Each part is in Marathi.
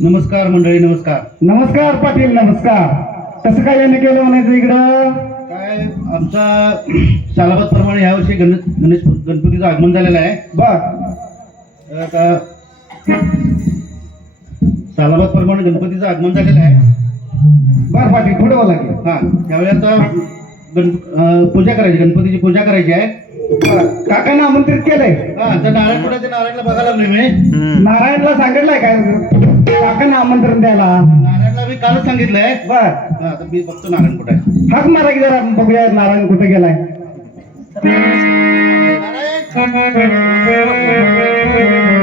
नमस्कार मंडळी नमस्कार. नमस्कार पाटील नमस्कार. कसं काय याने केलं म्हणायचं इकडं? काय आमचा सालाबाद प्रमाणे यावर्षी गणेश गणेश गणपतीचं आगमन झालेलं आहे. बर. आता सालाबाद प्रमाणे गणपतीचं आगमन झालेलं आहे. बर पाटील पुढे बोला की. हा त्यावेळी आता गण पूजा करायची गणपतीची पूजा करायची आहे. काकांना आमंत्रित केलंय. हा तर नारायण कुठाच्या नारायणला बघायला लागलोय मी. नारायणला सांगितलंय काय काकांना आमंत्रण द्यायला. नारायणला मी कालच सांगितलंय. बर. मी बघतो नारायण कुठे. हाक मारा की जरा बघूया नारायण कुठे गेलाय. अरे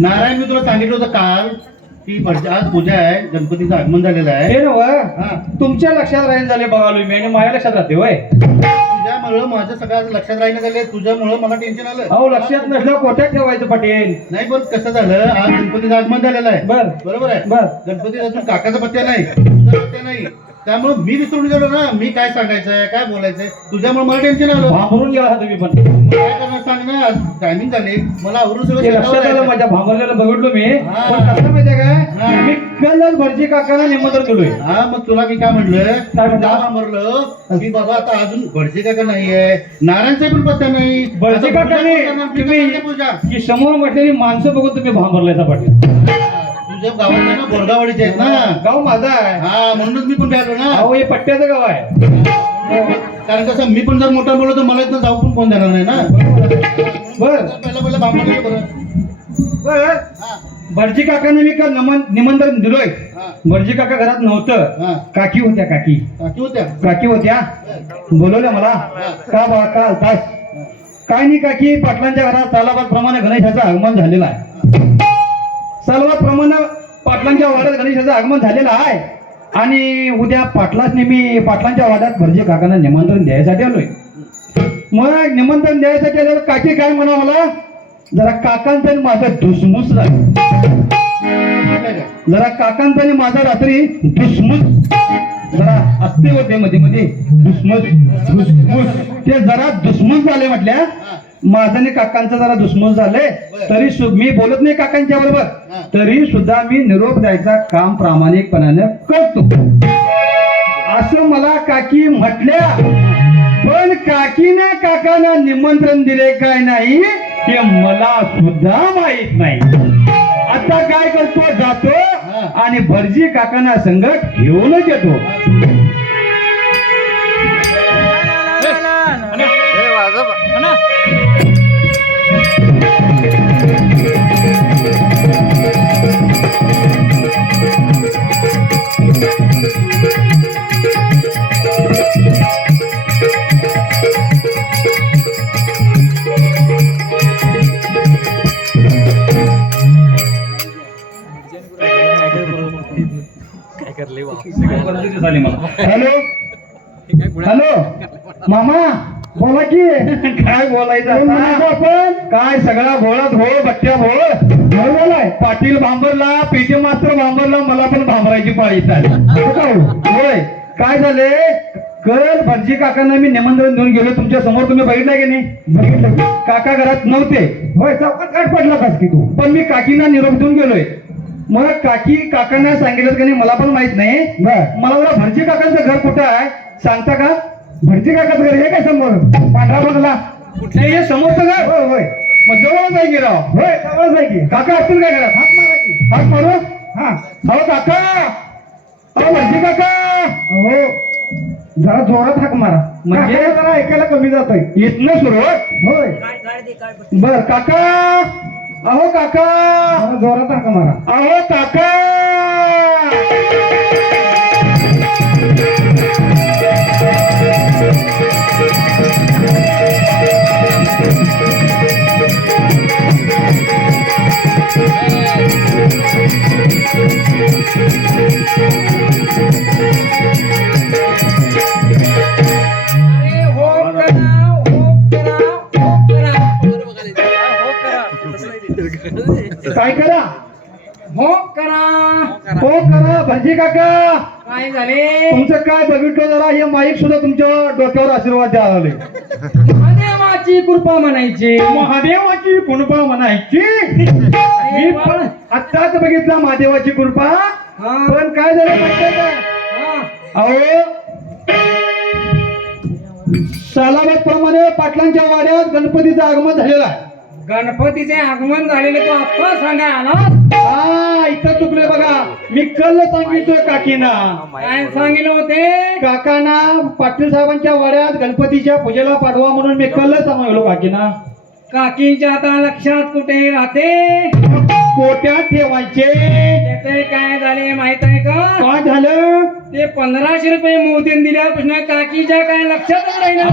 नारायण मी तुला सांगितलं होतं काल की आज पूजा आहे गणपतीचं आगमन झालेलं आहे. हे तुमच्या लक्षात राहीन झाले बघालो मी आणि माझ्या लक्षात राहते होय. तुझ्यामुळं माझं सगळं लक्षात राहिलं झाले तुझ्यामुळं मला टेन्शन आलं. अहो लक्षात नसलं कोट्यात ठेवायचं पाटील? नाही पण कसं झालं आज गणपतीचं आगमन झालेलं आहे. बर. बरोबर आहे? बर. गणपती अजून काकाचा पत्त्या नाही तुझा पत्त्या नाही. त्यामुळे मी विसरून गेलो ना मी काय सांगायचंय काय बोलायचंय तुझ्यामुळे मला टेन्शन आलं भांबरून गेला तुम्ही पण काय करणार सांग ना टायमिंग झाली मला आवरून सगळं ते लक्षात शेतावर आलं जायचं. माझ्या भांबरलेलं बघितलो मी हा. पण कसं माहितीये हा. काय मी कलच भटजी काकाला निमंत्रण दिलोय हा मग तुला मी काय म्हणलं काय म्हणला? जा म्हणलं की बाबा आता अजून भडजी काका नाहीये नारायणचा पण पत्ता नाही आता काका पूजा नाही. कोण करणार? मी तुम्ही- करणार पूजा की समोर म्हटलेली माणसं बघून तुम्ही भांबरलायचा पाटील तुझ्या गावात ना बोरगावाडीचे आहेत ना. गाव माझा आहे. हा म्हणूनच मी पण आलो ना. अहो हे पट्ट्याचं गाव आहे. कारण कसं मी पण जर मोठा बोललो तर मला इथं जाऊ पण कोण देणार नाही ना. बर. पहिला पहिला बांबा बरं. बर. हा. भटजी काकाने मी काल नमन निमंत्रण दिलोय. हा. भटजी काका घरात नव्हतं. हा. काकी होत्या काकी. काकी होत्या? काकी होत्या? बोलवल्या मला? का बा का आलतास? काय नाही काकी. पाटलांच्या घरात तालाबाद प्रमाणे गणेशाचं आगमन झालेलं आहे. सर्वप्रमाणे पाटलांच्या वाड्यात गणेशाचं आगमन झालेलं आहे. आणि उद्या पाटलाच नेहमी पाटलांच्या वाड्यात भरजे काकांना निमंत्रण द्यायसाठी आलोय. मग निमंत्रण द्यायसाठी आल्यावर काकी काय म्हणा मला? जरा काकांचं आणि माझं धुसमुस झालं जरा काकांचा आणि माझा रात्री धुसमुस. जरा असते होते मध्ये मध्ये. दुश्मन दुसमुस ते जरा दुश्मन झाले म्हटल्या. माझं आणि काकांचं जरा दुश्मन झालंय. तरी मी बोलत नाही काकांच्या. बरोबर. तरी सुद्धा मी निरोप द्यायचा काम प्रामाणिकपणाने करतो. असं मला काकी म्हटल्या. पण काकीने काकांना निमंत्रण दिले काय नाही हे मला सुद्धा माहीत नाही. आता काय करतो जातो आणि भरजी काकांना संगत घेऊनच येतो. हॅलो? हॅलो? मामा बोला की. काय बोलायचं? आपण. काय सगळा भोळात भोळ बट्ट्या भोळ भोळ बोलाय पाटील भांबरला पीटी मास्टर भांबरला मला पण भांबरायची पाळी चालली होय. काय झाले? कळ भटजी काकांना मी निमंत्रण देऊन गेलो. तुमच्यासमोर तुम्ही बघितलं की नाही? काका घरात नव्हते. होय चौकात काट पडला कास की तू? पण मी काकींना निरोप देऊन गेलोय. मग काकी काकांना सांगितलं की नाही मला पण माहीत नाही. मला जरा भटजी काकांचं घर कुठं आहे? सांगता का? भटजी काकाचं घर हे काय समोर? पांढरा बंगला कुठे हे समोरचं घर? होय होय. मग जवळच आहे की राव? होय जवळच आहे की. काका असतील काय घरात? हात मारा की. हात मारू? हा. अहो काका! अहो भटजी काका! हो जरा जोरात हाक मारा. म्हणजे? जरा ऐकायला कमी जातोय. इथनं सुरुवात होय? बर काका! अहो काका! जोरात camarada. Alô, Cacá! काय करा हो करा. हो करा भंजी काका. काय झाले? तुमचं काय बघितलं जरा हे माईक सुद्धा तुमच्या डोक्यावर आशीर्वाद द्यायला आले महादेवाची कृपा म्हणायची. महादेवाची कृपा म्हणायची? मी पण आत्ताच बघितला महादेवाची कृपा. पण काय झालं माहितीये का. अहो सालाबाद प्रमाणे पाटलांच्या वाड्यात गणपतीचं आगमन झालेलं आहे. गणपतीचे आगमन झालेले तो आत्ता सांगा आला. हा इथं चुकले बघा. मी कल सांगितलं काकीना. काय सांगितलं होते काकांना पाटील साहेबांच्या वाड्यात गणपतीच्या पूजेला पाठवा म्हणून मी कल सांगितलो काकीना. काकींच्या आता लक्षात कुठे राहते? कोट्यात ठेवायचे. त्याचे काय झाले माहीत आहे का? काय झालं? ते पंधराशे रुपये मोदीने दिल्यापासून काकीच्या काय लक्षातच राहिलं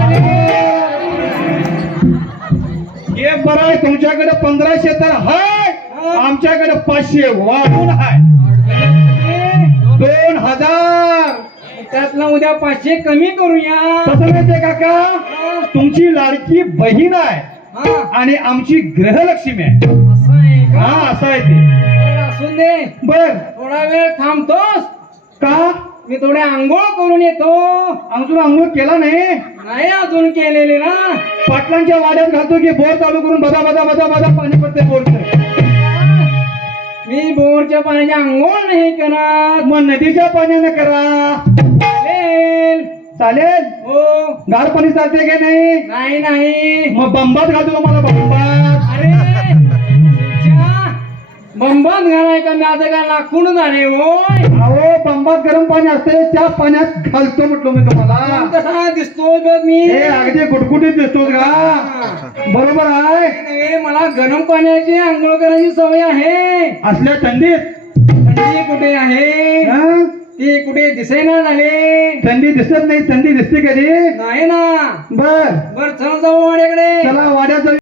हे बरं तुमच्याकडे पंधराशे तर हाय. आमच्याकडे पाचशे वाढून हाय दोन हजार. त्यातला उद्या पाचशे कमी करूया. कसं माहितीये काका? तुमची लाडकी बहीण आहे. आणि आमची ग्रहलक्ष्मी आहे. आहे हा असं आहे ते. असून दे. बर. थोडा वेळ थांबतोस. का? मी थोडे आंघोळ करून येतो. अजून आंघोळ केला नाही? नाही अजून केलेले ना. पाटलांच्या वाड्यात घालतो की बोर चालू करून बदा बदा बदा बदा पाणी पडते बोरचं. मी बोरच्या पाण्याची आंघोळ नाही करत. मग नदीच्या पाण्याने करा. चालेल. चालेल? हो. गार पाणी चालते की नाही? नाही नाही. मग बंबात घालतो तुम्हाला बंबात. अरे बंबात घालाय का? मी आता काय लाखून झाले होय? अहो बंबात गरम पाणी असते त्या पाण्यात घालतो म्हटलो मी तुम्हाला. कसा दिसतो बघ मी? हे अगदी गुटगुटीत दिसतोस का. बरोबर आहे. मला गरम पाण्याची आंघोळ करायची सवय आहे. असल्या थंडीत. थंडी कुठे आहे? हा? ती कुठे दिसेना झाले. थंडी दिसत नाही थंडी दिसते कधी? नाही ना. बर. बर चल जाऊ वाड्याकडे. चला वाड्यात जाऊ.